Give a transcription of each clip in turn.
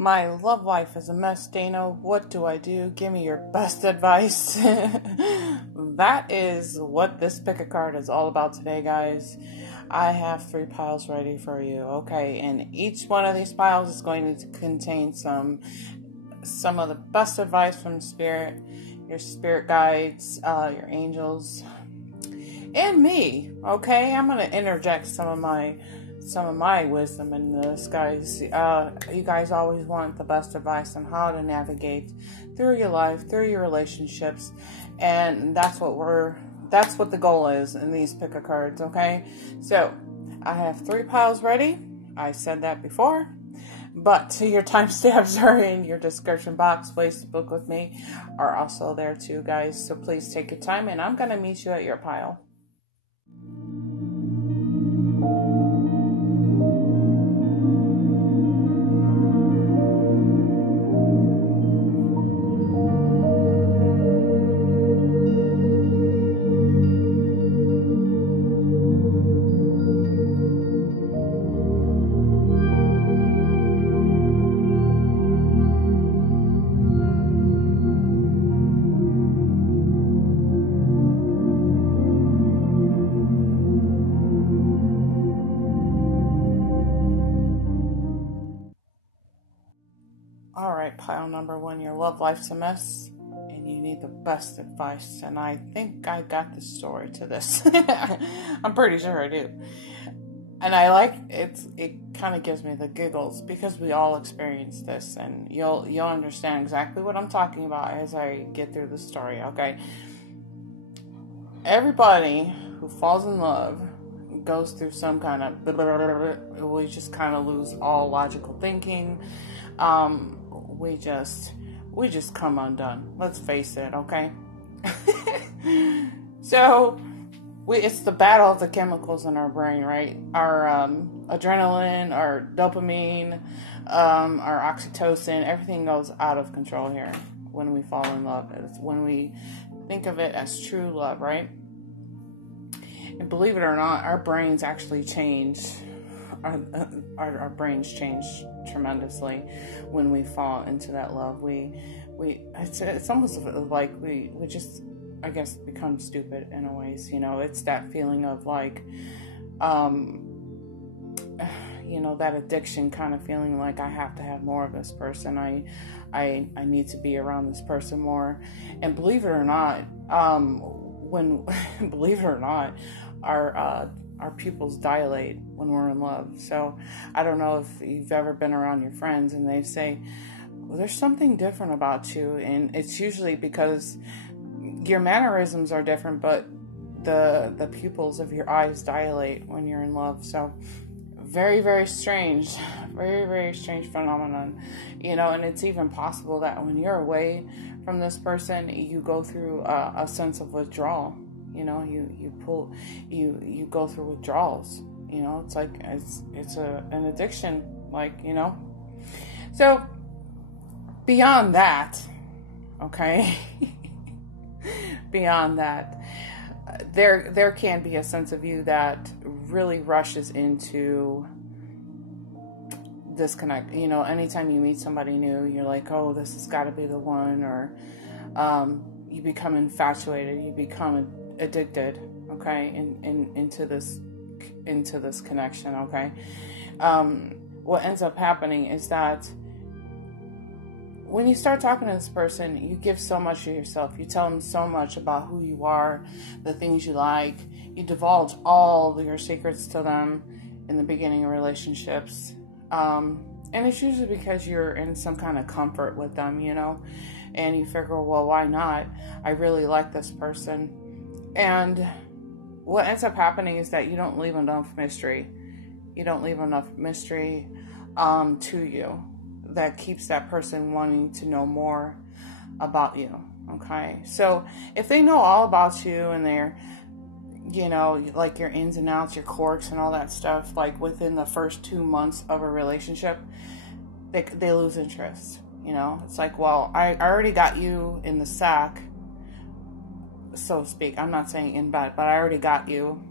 My love life is a mess, Dana. What do I do? Give me your best advice. That is what this pick a card is all about today, guys. I have 3 piles ready for you, okay? And each one of these piles is going to contain some of the best advice from Spirit, your spirit guides, your angels, and me, okay? I'm going to interject some of my wisdom in this, guys. You guys always want the best advice on how to navigate through your life, through your relationships, and that's what the goal is in these pick-a cards, okay? So, I have 3 piles ready. I said that before, but your timestamps are in your description box. Ways to book with me are also there too, guys, so please take your time, and I'm going to meet you at your pile. Alright, pile number 1, your love life's a mess, and you need the best advice, and I think I got the story to this. I'm pretty sure I do. And I like it kind of gives me the giggles, because we all experience this, and you'll understand exactly what I'm talking about as I get through the story, okay? Everybody who falls in love goes through some kind of, we just kind of lose all logical thinking. We just come undone. Let's face it, okay? So, it's the battle of the chemicals in our brain, right? Our adrenaline, our dopamine, our oxytocin, everything goes out of control here when we fall in love. It's when we think of it as true love, right? And believe it or not, our brains actually change. Our brains change tremendously when we fall into that love. It's almost like we just, I guess, become stupid in a ways. You know, it's that feeling of like, that addiction kind of feeling, like I have to have more of this person. I need to be around this person more. And believe it or not, believe it or not, our pupils dilate when we're in love. So I don't know if you've ever been around your friends and they say, well, there's something different about you. And it's usually because your mannerisms are different, but the pupils of your eyes dilate when you're in love. So very, very strange, very, very strange phenomenon, and it's even possible that when you're away from this person, you go through a sense of withdrawal. You go through withdrawals. It's like it's an addiction, So beyond that, okay, beyond that, there can be a sense of you that really rushes into disconnect. Anytime you meet somebody new, you're like, oh, this has got to be the one, or you become infatuated, you become addicted, okay, into this connection, okay. What ends up happening is that when you start talking to this person, you give so much of yourself. You tell them so much about who you are, the things you like. You divulge all your secrets to them in the beginning of relationships. And it's usually because you're in some kind of comfort with them, and you figure, well, why not? I really like this person. And what ends up happening is that you don't leave enough mystery. You don't leave enough mystery to you that keeps that person wanting to know more about you, okay? So if they know all about you and they're, like your ins and outs, your quirks and all that stuff, like within the first 2 months of a relationship, they lose interest, It's like, well, I already got you in the sack, so to speak. I'm not saying in bed, but I already got you.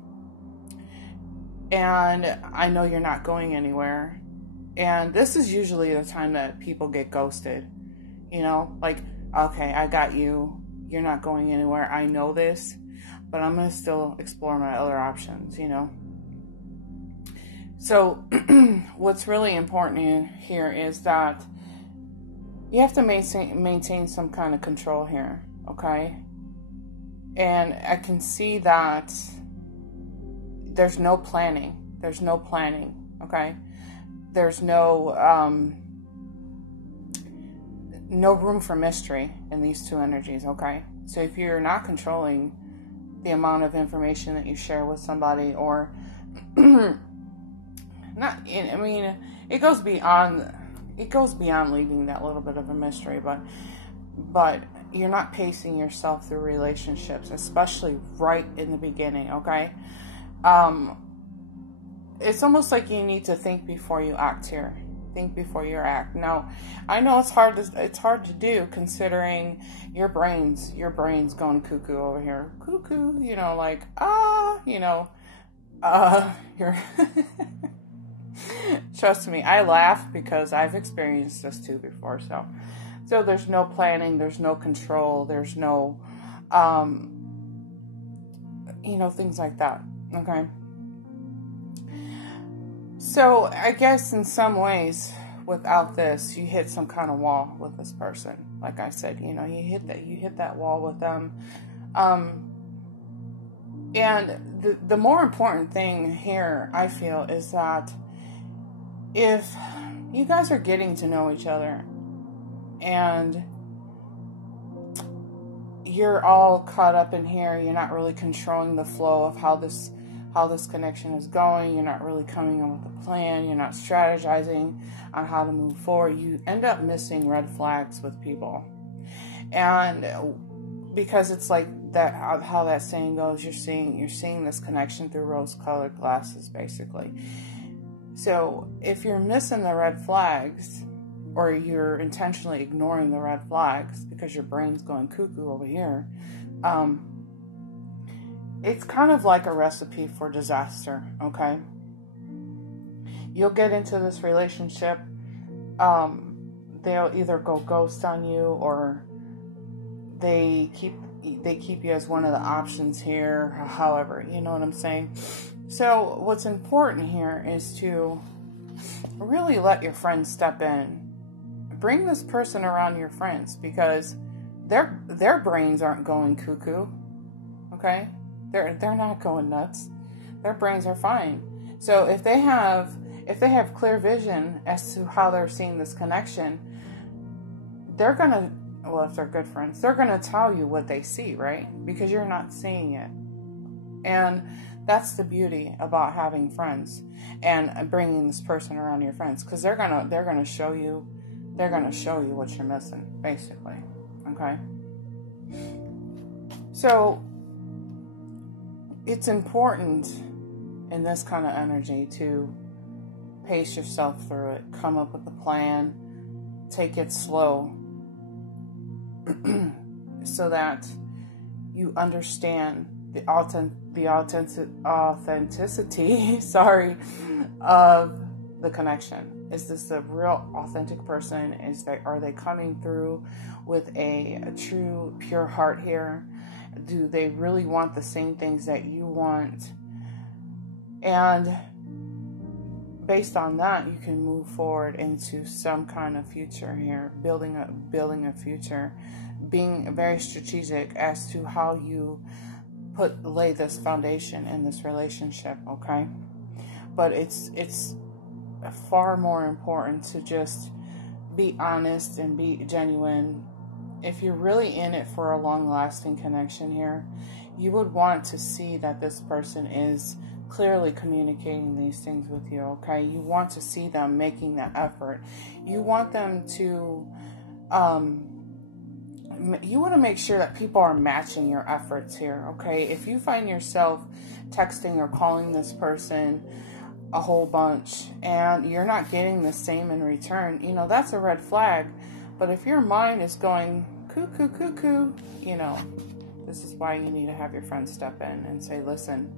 And I know you're not going anywhere. And this is usually the time that people get ghosted. You know, like, okay, I got you. You're not going anywhere. I know this, but I'm going to still explore my other options, you know. So what's really important here is that you have to maintain some kind of control here, okay? And I can see that there's no planning. There's no planning, okay? There's no room for mystery in these two energies, okay? So if you're not controlling the amount of information that you share with somebody, or not, I mean, it goes beyond leaving that little bit of a mystery, but you're not pacing yourself through relationships, especially right in the beginning, okay? It's almost like you need to think before you act here. Think before you act. Now, I know it's hard to do, considering your brain's going cuckoo over here. Cuckoo, you know, like, you're trust me, I laugh because I've experienced this too before. So there's no planning, there's no control, there's no things like that. Okay. So I guess in some ways, without this, you hit some kind of wall with this person. Like I said, you know, you hit that wall with them. And the more important thing here, I feel, is that if you guys are getting to know each other and you're all caught up in here, you're not really controlling the flow of how this connection is going, you're not really coming up with a plan, you're not strategizing on how to move forward, you end up missing red flags with people. And because it's like that, how that saying goes, you're seeing this connection through rose-colored glasses, basically. So if you're missing the red flags, or you're intentionally ignoring the red flags because your brain's going cuckoo over here, it's kind of like a recipe for disaster, okay? You'll get into this relationship, they'll either go ghost on you, or they keep you as one of the options here, however, you know what I'm saying? So what's important here is to really let your friends step in. Bring this person around your friends, because their brains aren't going cuckoo, okay? They're not going nuts. Their brains are fine. So if they have clear vision as to how they're seeing this connection, they're gonna, well, if they're good friends, they're gonna tell you what they see, right? Because you're not seeing it. And that's the beauty about having friends and bringing this person around your friends, because they're gonna show you what you're missing, basically. Okay. So it's important in this kind of energy to pace yourself through it, come up with a plan, take it slow, so that you understand the authenticity of the connection. Is this a real authentic person? Are they coming through with a true pure heart here? Do they really want the same things that you want? And based on that, you can move forward into some kind of future here, building a future, being very strategic as to how you lay this foundation in this relationship, okay? But it's far more important to just be honest and be genuine. If you're really in it for a long-lasting connection here, you would want to see that this person is clearly communicating these things with you, okay? You want to see them making that effort. You want them to, you want to make sure that people are matching your efforts here, okay? If you find yourself texting or calling this person a whole bunch and you're not getting the same in return, you know, that's a red flag. But if your mind is going cuckoo, cuckoo, you know, this is why you need to have your friends step in and say, listen,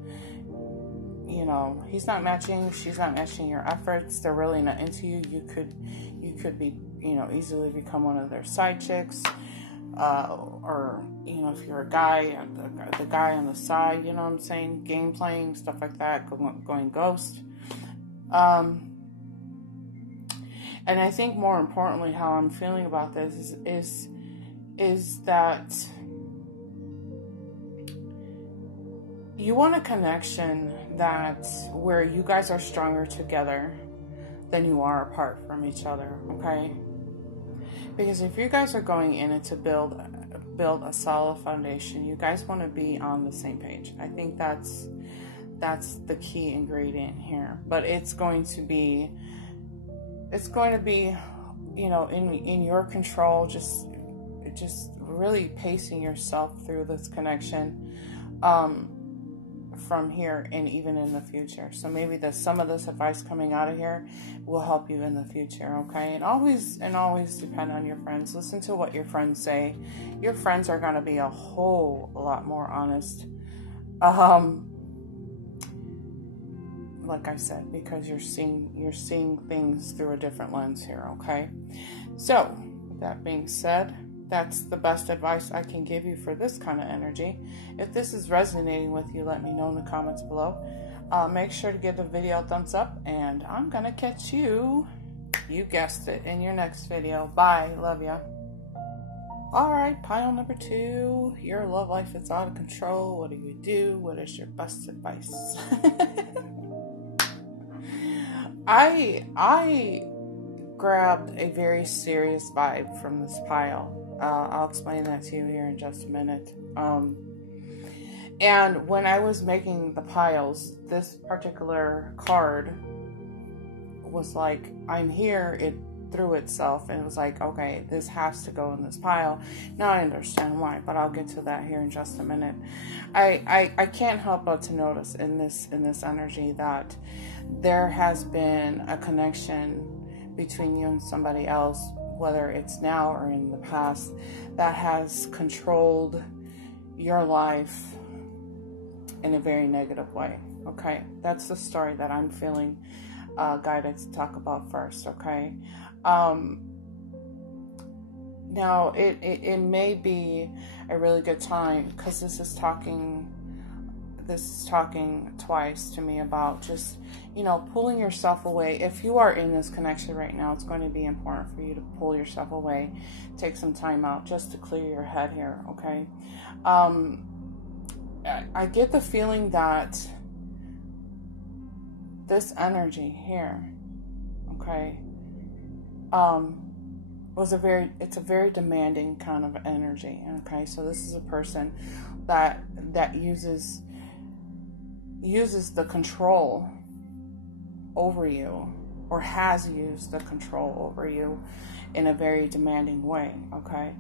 you know, he's not matching, she's not matching your efforts. They're really not into you. You could be, you know, easily become one of their side chicks. Or, you know, if you're a guy, the guy on the side, you know what I'm saying? Game playing, stuff like that, going ghost. And I think more importantly, how I'm feeling about this is that you want a connection that's where you guys are stronger together than you are apart from each other, okay? Because if you guys are going in it to build a solid foundation, you guys want to be on the same page. I think that's the key ingredient here. But it's going to be, you know, in your control. Just really pacing yourself through this connection from here and even in the future. So maybe some of this advice coming out of here will help you in the future, okay? And always depend on your friends. Listen to what your friends say. Your friends are going to be a whole lot more honest. Like I said, because you're seeing things through a different lens here, okay? So, with that being said, that's the best advice I can give you for this kind of energy. If this is resonating with you, let me know in the comments below. Make sure to give the video a thumbs up, and I'm going to catch you guessed it, in your next video. Bye. Love ya. Alright, pile number 2. Your love life is out of control. What do you do? What is your best advice? I grabbed a very serious vibe from this pile. I'll explain that to you here in just a minute. And when I was making the piles, this particular card was like, I'm here. It threw itself and it was like, okay, this has to go in this pile. Now I understand why, but I'll get to that here in just a minute. I can't help but to notice in this energy that there has been a connection between you and somebody else, whether it's now or in the past, that has controlled your life in a very negative way, okay? That's the story that I'm feeling guided to talk about first, okay? Now, it may be a really good time, because this is talking twice to me about just, you know, pulling yourself away. If you are in this connection right now, it's going to be important for you to pull yourself away, take some time out just to clear your head here, okay? I get the feeling that this energy here, okay, it's a very demanding kind of energy, okay? So this is a person that uses the control over you, or has used the control over you in a very demanding way, okay?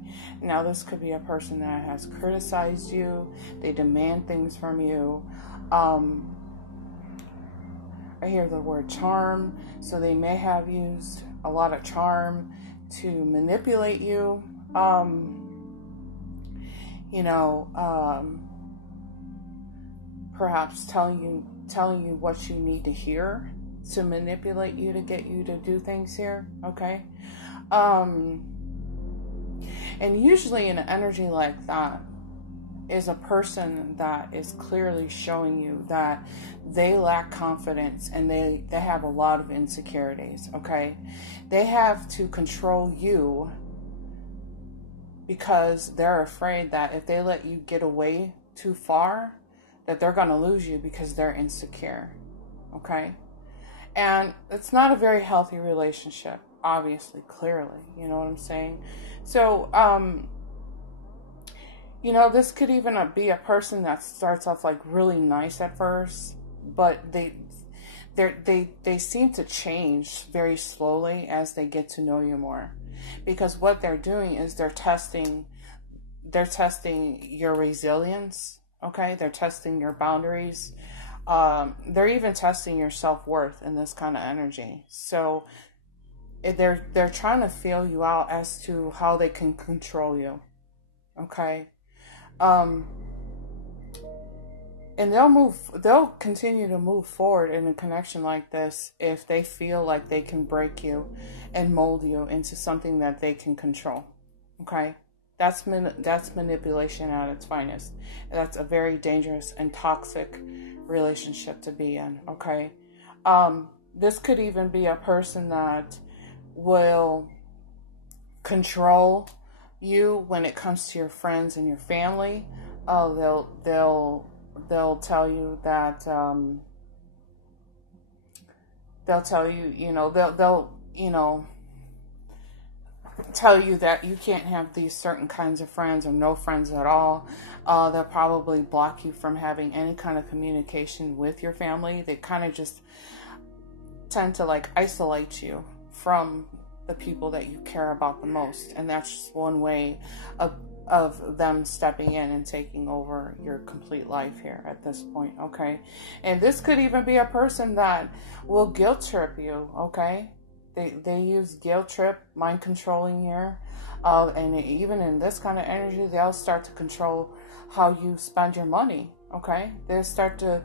Now, this could be a person that has criticized you. They demand things from you. I hear the word charm, so they may have used a lot of charm to manipulate you. Perhaps telling you what you need to hear to manipulate you, to get you to do things here, okay? And usually in an energy like that is a person that is clearly showing you that they lack confidence and they have a lot of insecurities, okay? They have to control you because they're afraid that if they let you get away too far, that they're going to lose you because they're insecure, okay? And it's not a very healthy relationship, obviously, clearly, you know what I'm saying? So, you know, this could even be a person that starts off like really nice at first, but they seem to change very slowly as they get to know you more, because what they're doing is they're testing your resilience, okay? They're testing your boundaries. They're even testing your self-worth in this kind of energy. So they're trying to feel you out as to how they can control you, okay? And they'll continue to move forward in a connection like this if they feel like they can break you and mold you into something that they can control. Okay? That's manipulation at its finest. That's a very dangerous and toxic relationship to be in. Okay? This could even be a person that will control you when it comes to your friends and your family. Oh, they'll tell you that they'll tell you, they'll tell you that you can't have these certain kinds of friends or no friends at all. They'll probably block you from having any kind of communication with your family. They kind of just tend to like isolate you from the people that you care about the most. And that's just one way of them stepping in and taking over your complete life here at this point. Okay. And this could even be a person that will guilt trip you. Okay. They use guilt trip, mind controlling here. And even in this kind of energy, they'll start to control how you spend your money. Okay. They'll start to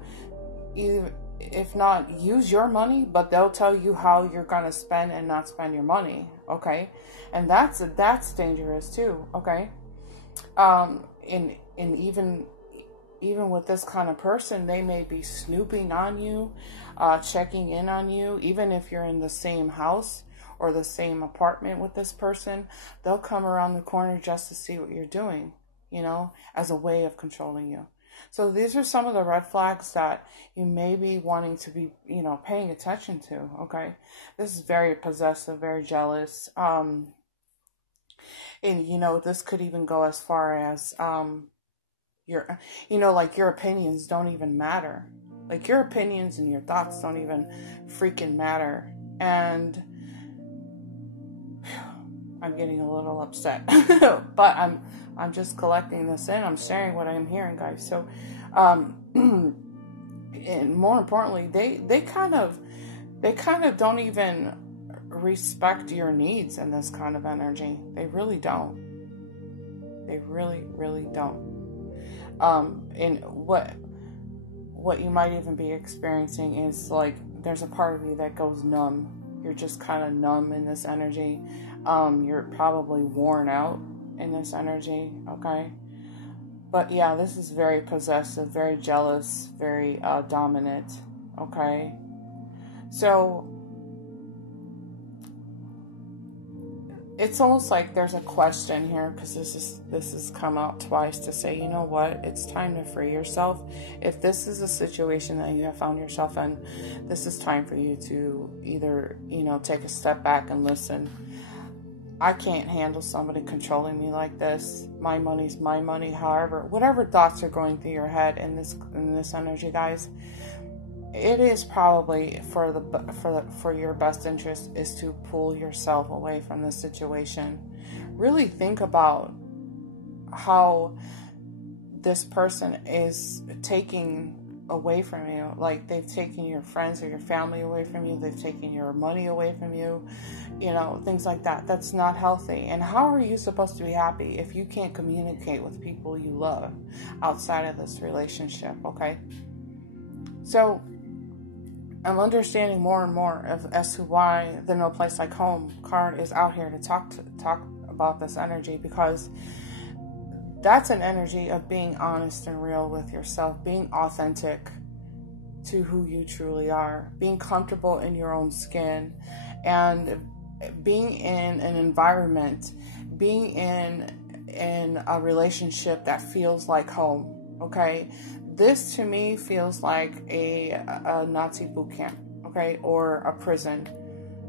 either, if not use your money, but they'll tell you how you're going to spend and not spend your money. Okay. And that's dangerous too. Okay. And even with this kind of person, they may be snooping on you, checking in on you. Even if you're in the same house or the same apartment with this person, they'll come around the corner just to see what you're doing, as a way of controlling you. So these are some of the red flags that you may be wanting to be, paying attention to. Okay. This is very possessive, very jealous. And, this could even go as far as, your opinions don't even matter. Like your opinions and your thoughts don't even freaking matter. And I'm getting a little upset, but I'm just collecting this in. I'm sharing what I'm hearing, guys. So, and more importantly, they kind of don't even respect your needs in this kind of energy. They really don't. They really, really don't. And what you might even be experiencing is like there's a part of you that goes numb. You're just kind of numb in this energy. You're probably worn out in this energy. Okay. But yeah, this is very possessive, very jealous, very dominant. Okay. So it's almost like there's a question here, because this has come out twice to say, you know what, it's time to free yourself. If this is a situation that you have found yourself in, this is time for you to either, take a step back and listen. I can't handle somebody controlling me like this. My money's my money. However, whatever thoughts are going through your head in this energy, guys, it is probably for your best interest is to pull yourself away from this situation. Really think about how this person is taking away from you. Like they've taken your friends or your family away from you. They've taken your money away from you. Things like that. That's not healthy. And how are you supposed to be happy if you can't communicate with people you love outside of this relationship? Okay. So I'm understanding more and more as to why the No Place Like Home card is out here to talk about this energy, because that's an energy of being honest and real with yourself, being authentic to who you truly are, being comfortable in your own skin, and being in an environment, being in a relationship that feels like home. Okay. This to me feels like a Nazi boot camp, okay, or a prison.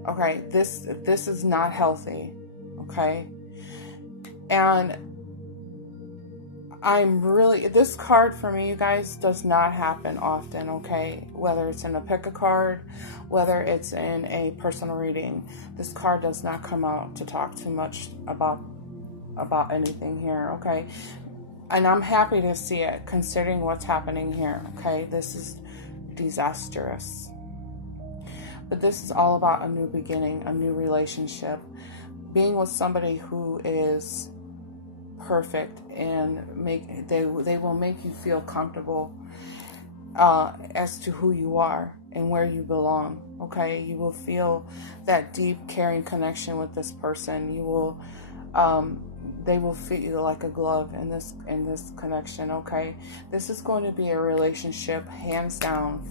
Okay, this is not healthy, okay? And this card for me, you guys, does not happen often, okay? Whether it's in a pick a card, whether it's in a personal reading, this card does not come out to talk too much about anything here, okay? And I'm happy to see it, considering what's happening here, okay? This is disastrous. But this is all about a new beginning, a new relationship, being with somebody who is perfect, and they will make you feel comfortable as to who you are and where you belong. Okay, you will feel that deep, caring connection with this person. You will, they will fit you like a glove in this connection. Okay, this is going to be a relationship, hands down,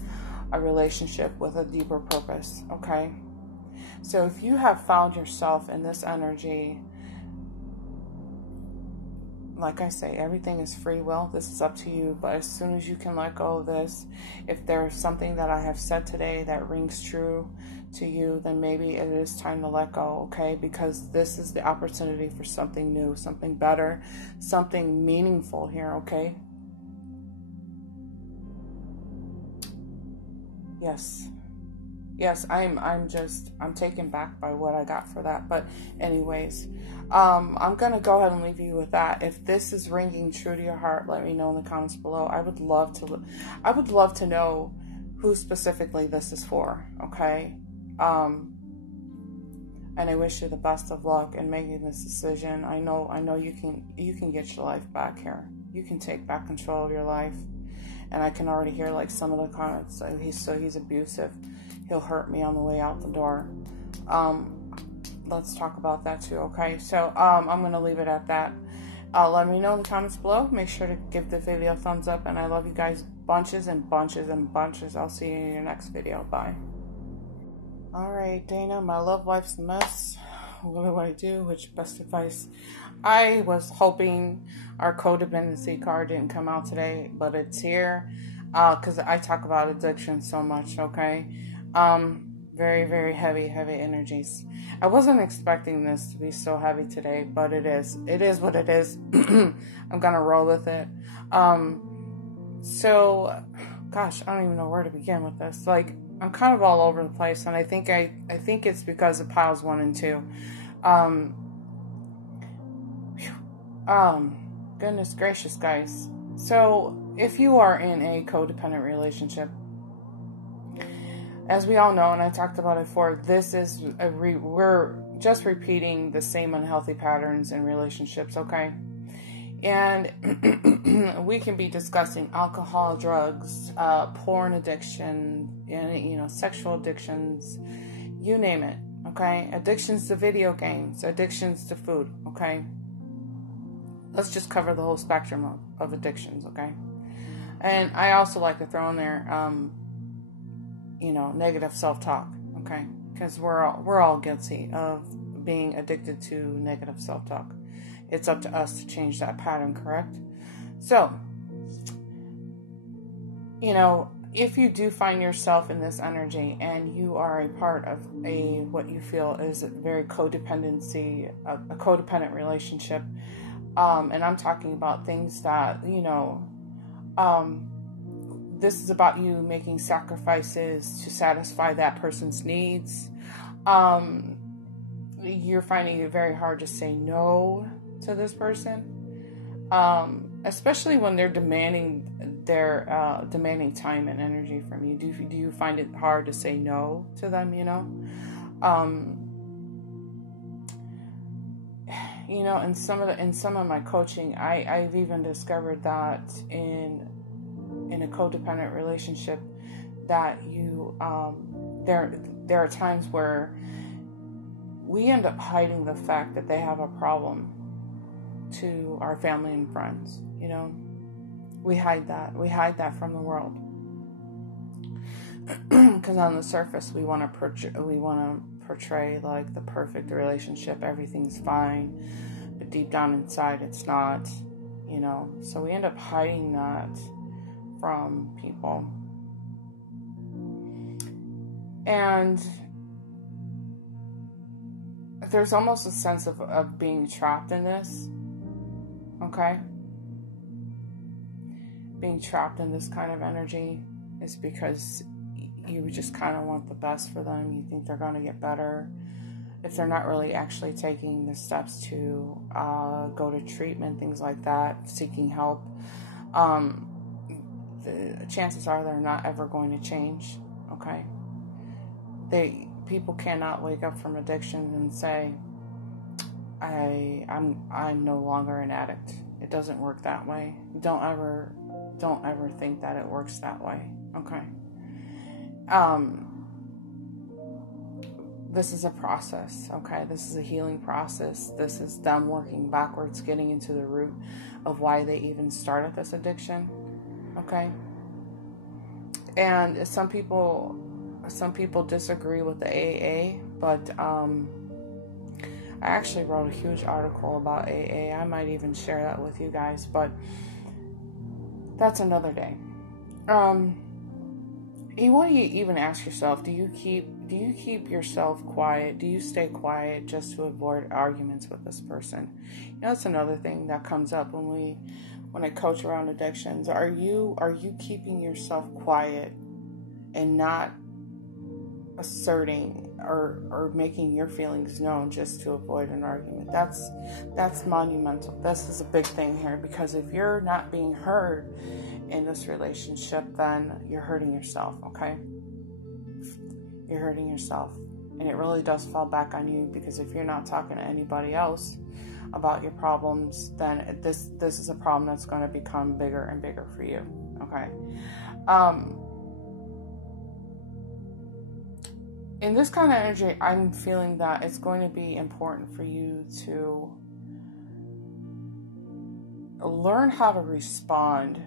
a relationship with a deeper purpose. Okay, so if you have found yourself in this energy, like I say, everything is free will. This is up to you. But as soon as you can let go of this, if there's something that I have said today that rings true to you, then maybe it is time to let go, okay? Because this is the opportunity for something new, something better, something meaningful here, okay? Yes. Yes, I'm taken back by what I got for that. But anyways, I'm going to go ahead and leave you with that. If this is ringing true to your heart, let me know in the comments below. I would love to know who specifically this is for, okay? And I wish you the best of luck in making this decision. I know you can get your life back here. You can take back control of your life. And I can already hear like some of the comments. He's abusive. He'll hurt me on the way out the door. Let's talk about that too, okay? So I'm going to leave it at that. Let me know in the comments below. Make sure to give the video a thumbs up. And I love you guys bunches and bunches and bunches. I'll see you in your next video. Bye. All right, Dana, my love life's a mess. What do I do? Which best advice? I was hoping our codependency card didn't come out today, but it's here because I talk about addiction so much, okay? Very, very heavy energies. I wasn't expecting this to be so heavy today, but it is. It is what it is. I'm gonna roll with it. So, gosh, I don't even know where to begin with this. Like, I'm kind of all over the place, and I think it's because of piles 1 and 2. Goodness gracious, guys. So, if you are in a codependent relationship, as we all know, and I talked about it before, this is we're just repeating the same unhealthy patterns in relationships, okay? And we can be discussing alcohol, drugs, porn addiction, and sexual addictions, you name it, okay? Addictions to video games, addictions to food, okay? Let's just cover the whole spectrum of addictions, okay? And I also like to throw in there, negative self-talk, okay? Because we're all guilty of being addicted to negative self-talk. It's up to us to change that pattern, correct? So, if you do find yourself in this energy and you are a part of what you feel is a very codependency, a codependent relationship, and I'm talking about things that, this is about you making sacrifices to satisfy that person's needs. You're finding it very hard to say no to this person, especially when they're demanding time and energy from you. Do you find it hard to say no to them? In some of my coaching, I've even discovered that in a codependent relationship, that there are times where we end up hiding the fact that they have a problem to our family and friends. We hide that from the world, because on the surface we want to portray like the perfect relationship, everything's fine, but deep down inside it's not, so we end up hiding that from people. And there's almost a sense of being trapped in this, okay? Being trapped in this kind of energy is because you just kind of want the best for them. You think they're going to get better. If they're not really actually taking the steps to go to treatment, things like that, seeking help, the chances are they're not ever going to change, okay? People cannot wake up from addiction and say, I'm no longer an addict. It doesn't work that way. Don't ever think that it works that way. Okay. This is a process, okay? This is a healing process. This is them working backwards, getting into the root of why they even started this addiction, okay? And some people disagree with the AA, but I actually wrote a huge article about AA. I might even share that with you guys, but that's another day. You want to even ask yourself, do you keep yourself quiet? Do you stay quiet just to avoid arguments with this person? You know, that's another thing that comes up when I coach around addictions. Are you keeping yourself quiet and not asserting or making your feelings known just to avoid an argument? That's monumental. This is a big thing here, because if you're not being heard in this relationship, then you're hurting yourself, okay? You're hurting yourself. And it really does fall back on you, because if you're not talking to anybody else about your problems, then this is a problem that's going to become bigger and bigger for you, okay? In this kind of energy, I'm feeling that it's going to be important for you to learn how to respond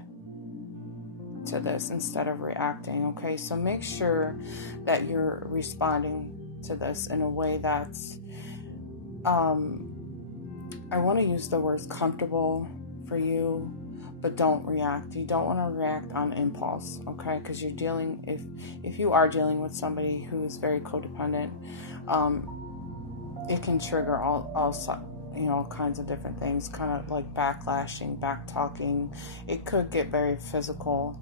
to this instead of reacting, okay? So make sure that you're responding to this in a way that's, I want to use the words comfortable for you, but don't react. You don't want to react on impulse, okay? Because you're dealing, if you are dealing with somebody who is very codependent, it can trigger all kinds of different things, kind of like backlashing, back talking. It could get very physical,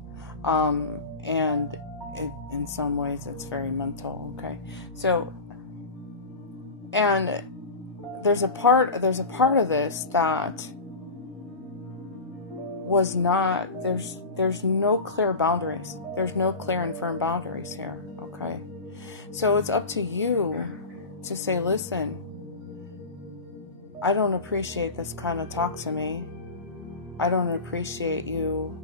and in some ways it's very mental, okay? So, and there's a part of this that was not, there's no clear boundaries. There's no clear and firm boundaries here, okay? So it's up to you to say, listen, I don't appreciate this kind of talk to me. I don't appreciate you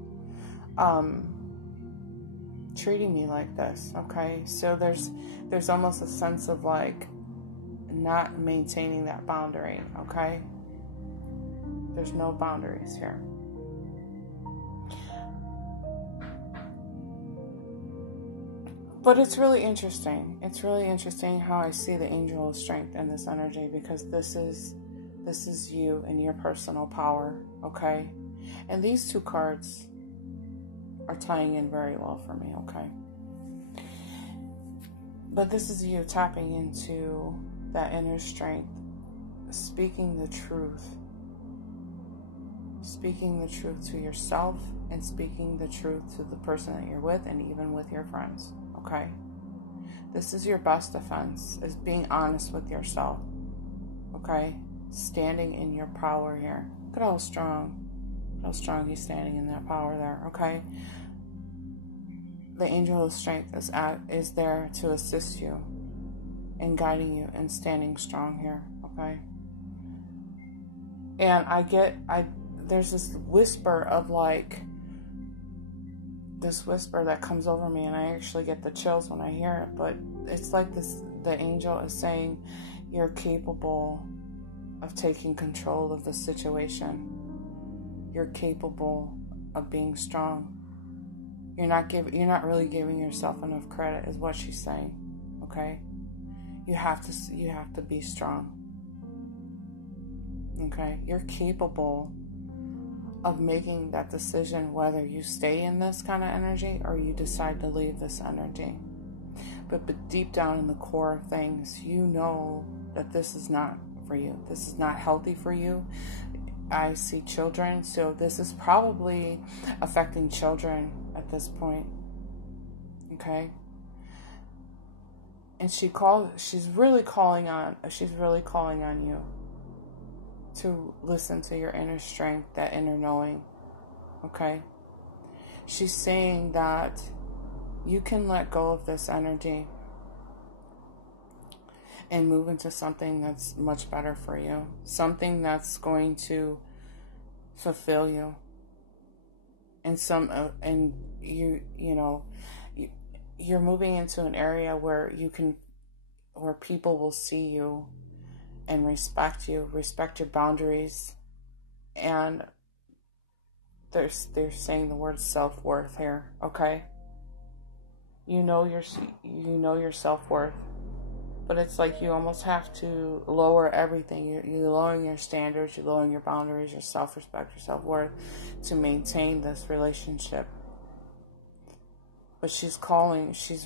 treating me like this, okay? So there's almost a sense of like not maintaining that boundary, okay? There's no boundaries here. But it's really interesting. It's really interesting how I see the angel of strength in this energy, because this is you and your personal power, okay? And these two cards are tying in very well for me, okay? But this is you tapping into that inner strength, speaking the truth to yourself, and speaking the truth to the person that you're with, and even with your friends, okay? This is your best defense, is being honest with yourself, okay? Standing in your power here. Look at how strong he's standing in that power there, okay? The angel of strength is there to assist you in guiding you and standing strong here, okay? And there's this whisper of like, this whisper that comes over me, and I actually get the chills when I hear it, but it's like the angel is saying, you're capable of taking control of the situation. You're capable of being strong. You're not really giving yourself enough credit, is what she's saying, okay? You have to be strong, okay? You're capable of making that decision, whether you stay in this kind of energy or you decide to leave this energy. But deep down in the core of things, you know that this is not for you. This is not healthy for you. I see children, so this is probably affecting children at this point, okay? And she's really calling on you to listen to your inner strength, that inner knowing, okay? She's saying that you can let go of this energy and move into something that's much better for you, something that's going to fulfill you, and you're moving into an area where people will see you and respect you, respect your boundaries, and they're saying the word self-worth here, okay? You know your self-worth, but it's like you almost have to lower everything. You're lowering your standards, you're lowering your boundaries, your self-respect, your self-worth to maintain this relationship. But she's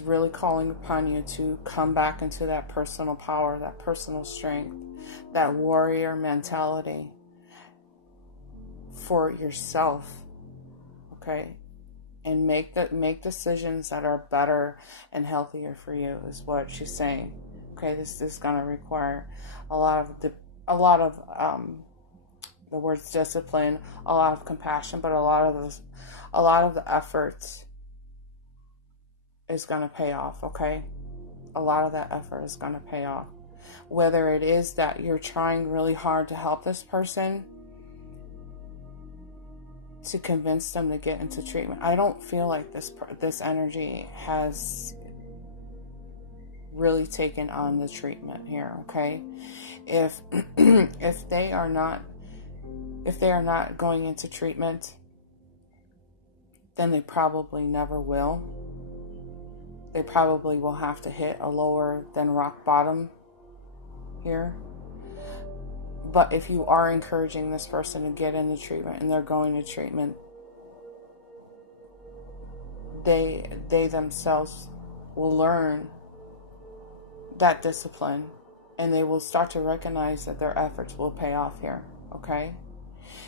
really calling upon you to come back into that personal power, that personal strength, that warrior mentality for yourself, okay? And make decisions that are better and healthier for you is what she's saying. Okay, this is going to require a lot of the words discipline, a lot of compassion, but a lot of the efforts is going to pay off, okay? A lot of that effort is going to pay off. Whether it is that you're trying really hard to help this person, to convince them to get into treatment. I don't feel like this energy has really taken on the treatment here, okay? If they are not going into treatment, then they probably never will. They probably will have to hit a lower than rock bottom here. But if you are encouraging this person to get into treatment and they're going to treatment, they themselves will learn that discipline, and they will start to recognize that their efforts will pay off here, okay?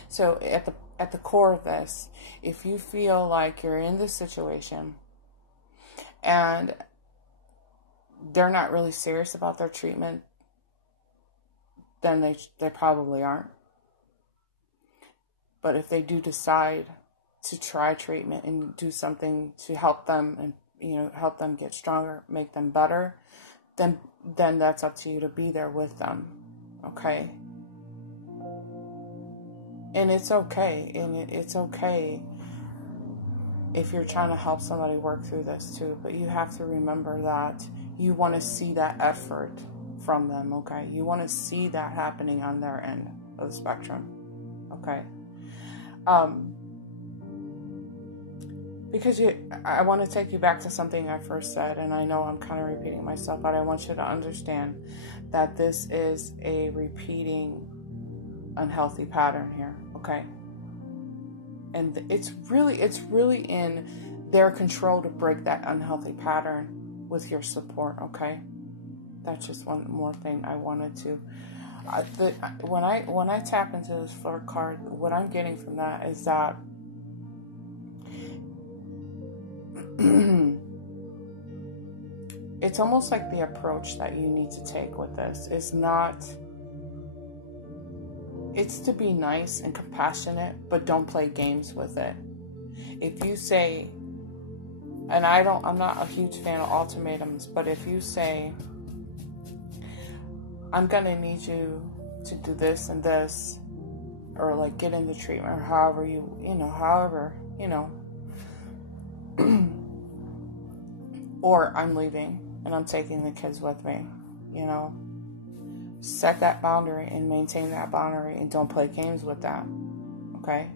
So at the core of this, if you feel like you're in this situation and they're not really serious about their treatment, then they probably aren't. But if they do decide to try treatment and do something to help them and help them get stronger, make them better, then that's up to you to be there with them, okay? And it's okay, it's okay if you're trying to help somebody work through this too, but you have to remember that you want to see that effort from them, okay? You want to see that happening on their end of the spectrum, okay? Because I want to take you back to something I first said, and I know I'm kind of repeating myself, but I want you to understand that this is a repeating unhealthy pattern here, okay? And it's really in their control to break that unhealthy pattern with your support, okay? That's just one more thing I wanted to. When I tap into this flirt card, what I'm getting from that is that it's almost like the approach that you need to take with this is not. It's to be nice and compassionate, but don't play games with it. If you say, and I'm not a huge fan of ultimatums, but if you say, I'm gonna need you to do this and this, or like get into treatment, or however or I'm leaving and I'm taking the kids with me, set that boundary and maintain that boundary, and don't play games with that, okay?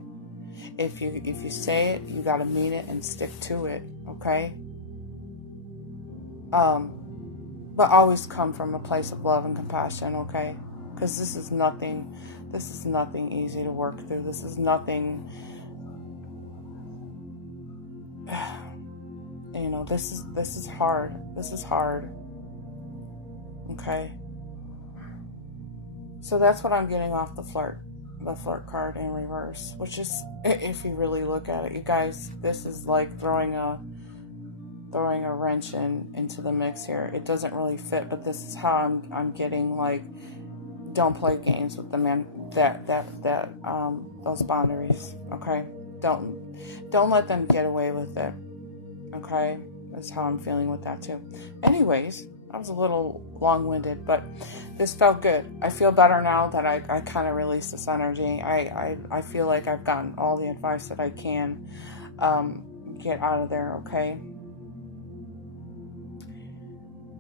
If you say it, you gotta mean it and stick to it, okay? But always come from a place of love and compassion, okay? Because this is nothing easy to work through. This is nothing, this is hard. This is hard, okay? So that's what I'm getting off the flirt card in reverse, which is, if you really look at it, you guys, this is like throwing a wrench into the mix here. It doesn't really fit, but this is how I'm getting, like, don't play games with the man, those boundaries, okay? Don't let them get away with it, okay? That's how I'm feeling with that too. Anyways, I was a little long-winded, but this felt good. I feel better now that I kind of released this energy. I feel like I've gotten all the advice that I can. get out of there, okay?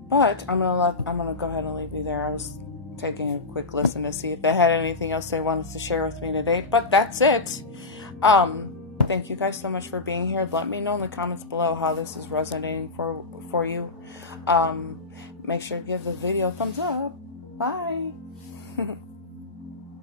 But I'm gonna go ahead and leave you there. I was taking a quick listen to see if they had anything else they wanted to share with me today, but that's it. Thank you guys so much for being here. Let me know in the comments below how this is resonating for you. Make sure to give the video a thumbs up. Bye.